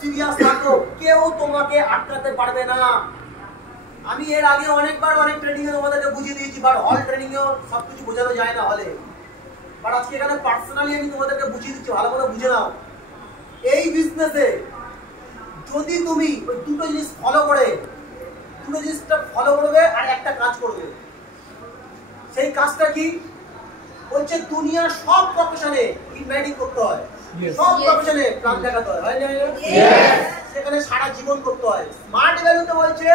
Serious থাকো, কেউ তোমাকে আটকাতে পারবে না। আমি এর আগে অনেকবার অনেক ট্রেনিং এ তোমাদেরকে বুঝিয়ে দিয়েছি, বাট হল ট্রেনিং এও সবকিছু বোঝানো যায় না হলে। বাট আজকে এখানে পার্সোনালি আমি তোমাদেরকে বুঝিয়ে দিচ্ছি, ভালো করে বুঝে নাও। এই বিজনেসে যদি তুমি ওই দুটো জিনিস ফলো করে, দুটো জিনিসটা ফলো করবে আর একটা কাজ করবে, সেই কাজটা কি হচ্ছে, দুনিয়ার সব প্রফেশনে ইনভাইটিং করতে হয়, সব প্রফেশনে প্ল্যান দেখাতে হয়, হয় না? সেখানে সারা জীবন করতে হয়। স্মার্ট ভ্যালুতে বলছে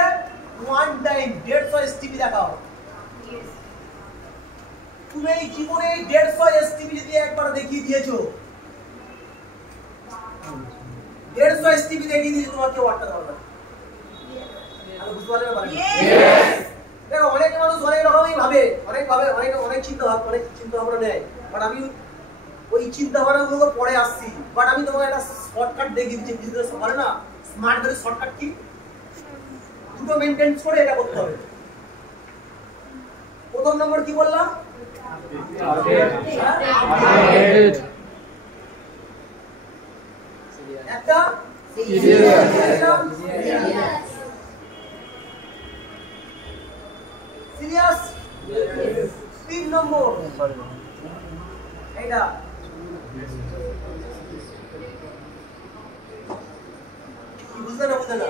ওয়ান টাইম 150 এসটিপি দেখাও। তুমি এই জীবনে 150 এসটিপি যদি একবার দেখিয়ে দিয়েছো, 150 এসটিপি দেখিয়ে দিয়েছো, তোমার কেউ আটকাতে পারবে না। আমি বুঝতে পারলে না? দেখো অনেক মানুষ অনেক রকমই ভাবে, অনেক চিন্তা ভাবনা নেয়, বাট আমি ওই চিন্তা ভাবনাগুলো পরে আসছি। বাট আমি তোমাকে একটা শর্টকাট দেখিয়ে দিচ্ছি বিজনেস করে না। স্মার্ট ভ্যালু শর্টকাট কি, দুটো মেইনটেইন করে এটা করতে হবে। প্রথম নম্বর কি বললাম? একটা সিরিয়াস। 3 নম্বর এইটা কি বুঝলে না? বুঝলে না?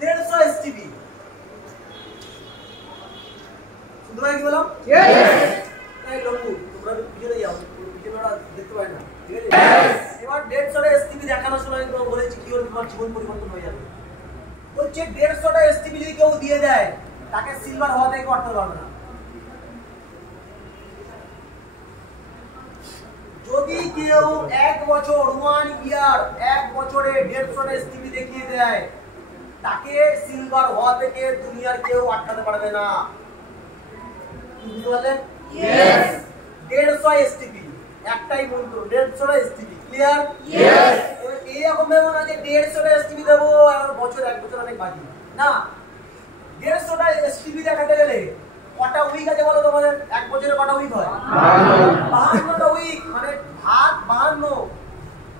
150 এসটিপি। তোমরা কি বললাম? এই লোকু তোমরা পিছনে যাও, পিছনেরা দেখতে পায় না, ঠিক আছে? এবার 150 এসটিপি দেখানোর সময় আমি তোমাকে বলেছি কি তোমার জীবন পরিবর্তন হয়ে যাবে। হচ্ছে 150 এসটিপি যদি কেউ দিয়ে দেয়, তাকে সিলভার হওয়া থেকে করতে পারবে না। যদি কেউ 1 বছর 1 ইয়ার 1 বছরে 150 এসটিপি দেখিয়ে দেয়, তাকে সিলভার হওয়া থেকে দুনিয়ার কেউ আটকাতে পারবে না। বুঝতে পারলেন? ইয়েস। 150 এসটিপি একটাই মন্ত্র, 150 এসটিপি। ক্লিয়ার? ইয়েস। এই রকম ভেবো না যে 150 এসটিপি দেবো আর বছর 1 বছর অনেক বাকি না। 150 এসটিপি দেখাতে গেলে কটা উইক আছে বলো তোমাদের? 1 বছরে কটা উইক হয়? 52টা উইক, মানে ভাগ 52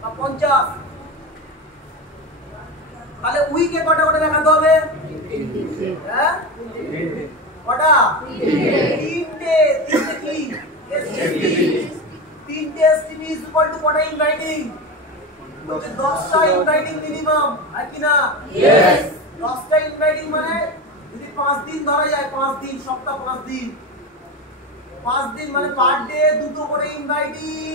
বা 50। তাহলে উইকে কটা কটা দেখাতে হবে? হ্যাঁ, কটা? 3টে। 3টে কি? এসটিপি। 3টে এসটিপি ইজ ইকুয়াল টু কটা ইনভাইটিং? বলছে 10টা ইনভাইটিং মিনিমাম, আর কি না? ইয়েস। 10টা ইনভাইটিং মানে যদি 5 দিন ধরা যায়, 5 দিন, সপ্তাহ 5 দিন, 5 দিন মানে পার ডে 2টো করে ইনভাইটিং।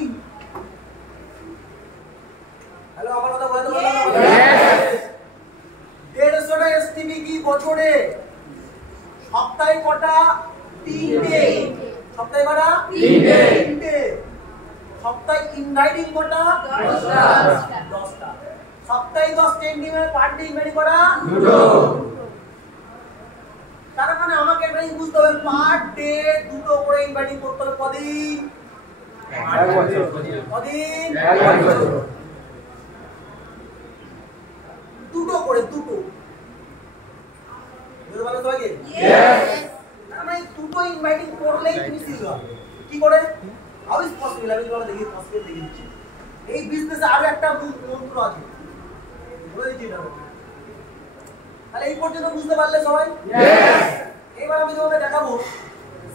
হ্যালো, আমার কথা বলতে বললাম? ইয়েস। 150টা এসটিপি কি বছরে? সপ্তাহে কটা? 3টে। সপ্তাহে কটা? 3টে। সপ্তাহে ইনভাইটিং কটা? 10টা। সপ্তাহে 10টা ইনভাইটিং, পার ডে ইনভাইটিং কটা? 2টো। তার মানে আমাকে একটা জিনিস বুঝতে হবে, পার ডে 2টো করে ইনভাইটিং করতে হবে। কদিন? 1 বছর। কদিন? 1 বছর। 2টো করে, 2টো। বুঝতে পারলে সবাইকে? ইয়েস। মানে 2টো ইনভাইটিং করলেই তুমি সিলভার। কি করে? How is possible? আমি তোমাকে দেখিয়ে দিচ্ছি। এই বিজনেসে আরো একটা মন্ত্র আছে, বলে দিচ্ছি না। তাহলে এই পর্যন্ত বুঝতে পারলে সবাই? ইয়েস। এবার আমি তোমাকে দেখাবো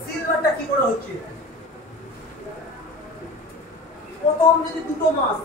সিলভারটা কি করে হচ্ছে। প্রথম যদি 2টো মাস